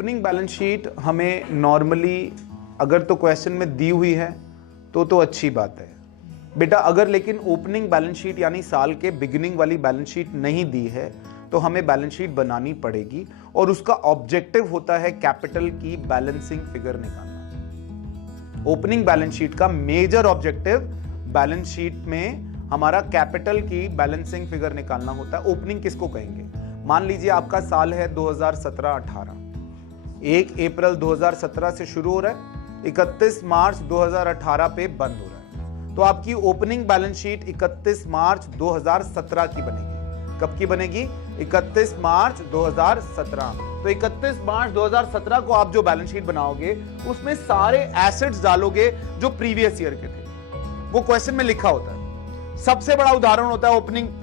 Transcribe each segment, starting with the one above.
Opening balance sheet हमें normally अगर तो क्वेश्चन में दी हुई है तो अच्छी बात है बेटा। अगर लेकिन ओपनिंग बैलेंस शीट यानी साल के बिगिनिंग वाली बैलेंस शीट नहीं दी है तो हमें बैलेंस शीट बनानी पड़ेगी और उसका ऑब्जेक्टिव होता है कैपिटल की बैलेंसिंग फिगर निकालना। ओपनिंग बैलेंस शीट का मेजर ऑब्जेक्टिव बैलेंस शीट में हमारा कैपिटल की बैलेंसिंग फिगर निकालना होता है। ओपनिंग किसको कहेंगे? मान लीजिए आपका साल है 2017-18, 1 अप्रैल 2017 से शुरू हो रहा है, 31 मार्च 2018 पे बंद हो रहा है, तो आपकी ओपनिंग बैलेंस शीट 31 मार्च 2017 की बनेगी। कब की बनेगी? 31 मार्च 2017। तो 31 मार्च 2017 को आप जो बैलेंस शीट बनाओगे उसमें सारे एसेट्स डालोगे जो प्रीवियस ईयर के थे, वो क्वेश्चन में लिखा होता है। सबसे बड़ा उदाहरण होता है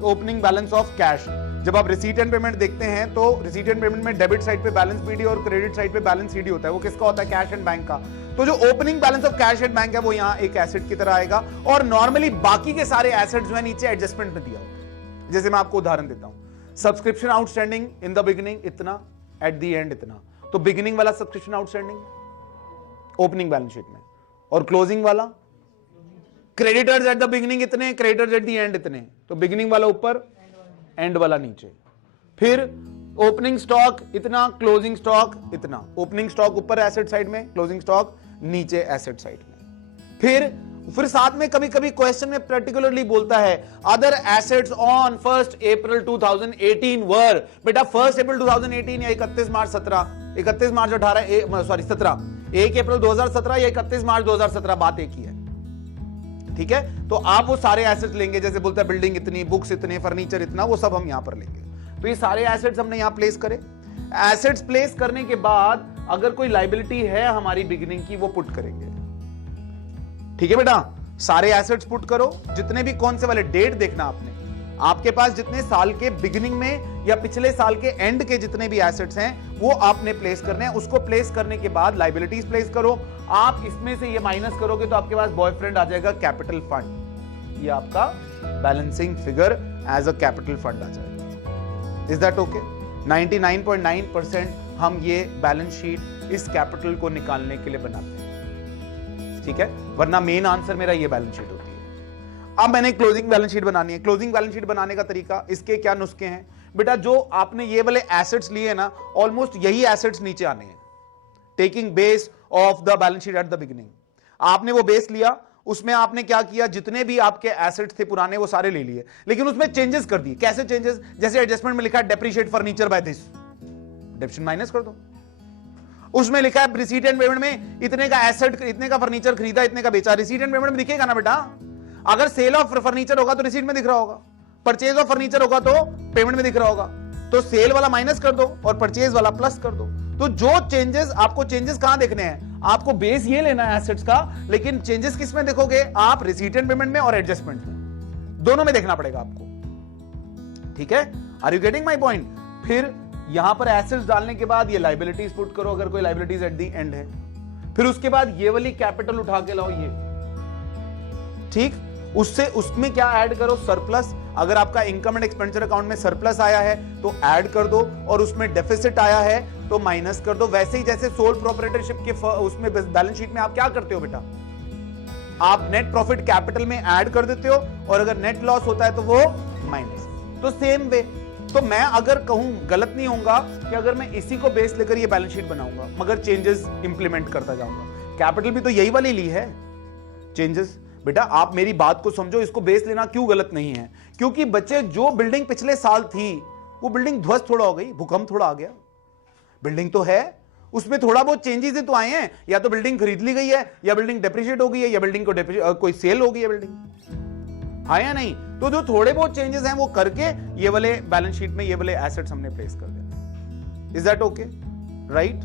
ओपनिंग बैलेंस ऑफ कैश। जब आप रिसीट एंड पेमेंट देखते हैं तो रिसीट एंड पेमेंट में डेबिट साइड पे बैलेंस बीडी और क्रेडिट साइड पे बैलेंस सीडी होता है। वो किसका होता है? कैश एंड बैंक का। तो जो opening balance of cash and bank है वो यहां एक एसेट की तरह आएगा और नॉर्मली बाकी के सारे एसेट्स जो है नीचे एडजस्टमेंट में दिया होता है। जैसे मैं आपको उदाहरण देता हूं, subscription outstanding in the beginning इतना, एट द एंड इतना। तो बिगिनिंग वाला subscription outstanding opening balance sheet में, और क्लोजिंग वाला क्रेडिटर्स एट द बिगिनिंग इतने, क्रेडिटर्स एट द एंड इतने। तो बिगिनिंग वाला ऊपर, एंड वाला नीचे। फिर ओपनिंग स्टॉक इतना, क्लोजिंग स्टॉक इतना। ओपनिंग स्टॉक ऊपर एसेट साइड में, क्लोजिंग स्टॉक नीचे एसेट साइड में। फिर साथ में कभी कभी क्वेश्चन में पर्टिकुलरली बोलता है अदर एसेट्स ऑन 1 अप्रैल 2018 वर। बेटा 1 अप्रैल 2018 या 31 मार्च 17, 31 मार्च 17, 1 अप्रैल 2017 या 31 मार्च 2017, बात एक ही है। ठीक है, तो आप वो सारे एसेट्स लेंगे, जैसे बोलता है बिल्डिंग इतनी, बुक्स इतने, फर्नीचर इतना, वो सब हम यहां पर लेंगे। तो ये सारे एसेट्स हमने यहां प्लेस करे। एसेट्स प्लेस करने के बाद अगर कोई लायबिलिटी है हमारी बिगिनिंग की, वो पुट करेंगे। ठीक है बेटा, सारे एसेट्स पुट करो। जितने भी कौन से वाले डेट देखना आपने, आपके पास जितने साल के बिगिनिंग में या पिछले साल के एंड के जितने भी एसेट्स हैं वो आपने प्लेस करने हैं। उसको प्लेस करने के बाद लायबिलिटीज प्लेस करो। आप इसमें से ये माइनस करोगे तो आपके पास बॉयफ्रेंड आ जाएगा कैपिटल फंड। ये आपका balancing figure as a capital fund आ जाएगा। Is that okay? 99.9% हम ये बैलेंस शीट इस कैपिटल को निकालने के लिए बनाते हैं। ठीक है, वरना मेन आंसर मेरा ये बैलेंस शीट होती है। अब मैंने क्लोजिंग बैलेंस शीट बनानी है। क्लोजिंग बैलेंस शीट बनाने का तरीका, इसके क्या नुस्खे हैं बेटा? जो आपने ये वाले एसेट्स लिए ना, ऑलमोस्ट यही एसेट्स नीचे आने हैं। Taking base of the balance sheet at the beginning, आपने वो बेस लिया, उसमें आपने क्या किया, जितने भी आपके एसेट्स थे पुराने वो सारे ले लिए, लेकिन उसमें चेंजेस कर दिए। कैसे चेंजेस? जैसे एडजस्टमेंट में लिखा है depreciate furniture by this, depreciation minus कर दो। उसमें लिखा है रिसीट एंड पेमेंट में इतने का एसेट, इतने का फर्नीचर खरीदा, इतने का बेचा। रिसीट एंड पेमेंट में दिखेगा ना बेटा? अगर सेल ऑफ फर्नीचर होगा तो रिसीट में दिख रहा होगा, परचेज ऑफ फर्नीचर होगा तो पेमेंट में दिख रहा होगा। तो सेल वाला माइनस कर दो और परचेज वाला प्लस कर दो। तो जो चेंजेस, आपको चेंजेस कहां देखने हैं? आपको बेस ये लेना है एसेट्स का, लेकिन चेंजेस किस में देखोगे आप? रिसीट एंड पेमेंट में और एडजस्टमेंट में, दोनों में देखना पड़ेगा आपको। ठीक है, are you getting my point? फिर यहां पर एसेट्स डालने के बाद ये लायबिलिटीज पुट करो, अगर कोई लायबिलिटीज एट दी एंड है। फिर उसके बाद ये वाली कैपिटल उठा के लाओ, ये ठीक। उससे उसमें क्या ऐड करो? सरप्लस। अगर आपका इनकम एंड एक्सपेंडिचर अकाउंट में सरप्लस आया है तो ऐड कर दो, और उसमें डेफिसिट आया है तो माइनस कर दो। वैसे ही जैसे सोल प्रोप्राइटरशिप के उसमें बैलेंस शीट में आप क्या करते हो बेटा? आप नेट प्रॉफिट कैपिटल में ऐड कर देते हो, और अगर नेट लॉस होता है तो वो माइनस। तो सेम वे, तो मैं अगर कहूं, गलत नहीं होगा कि अगर मैं इसी को बेस लेकर ये बैलेंस शीट बनाऊंगा, मगर चेंजेस इंप्लीमेंट करता जाऊंगा। कैपिटल भी तो यही वाली ली है, चेंजेस। बेटा आप मेरी बात को समझो, इसको बेस लेना क्यों गलत नहीं है? क्योंकि बच्चे, जो बिल्डिंग पिछले साल थी वो बिल्डिंग ध्वस्त थोड़ा हो गई, भूकंप थोड़ा आ गया। बिल्डिंग तो है, उसमें थोड़ा बहुत चेंजेस तो आए हैं। या तो बिल्डिंग खरीद ली गई है, या बिल्डिंग डेप्रिशिएट हो गई है, या बिल्डिंग को कोई सेल हो गई है बिल्डिंग, हाँ या नहीं? तो जो थोड़े बहुत चेंजेस हैं वो करके ये वाले बैलेंस शीट में ये वाले एसेट्स हमने प्लेस कर देना। Is that okay? राइट?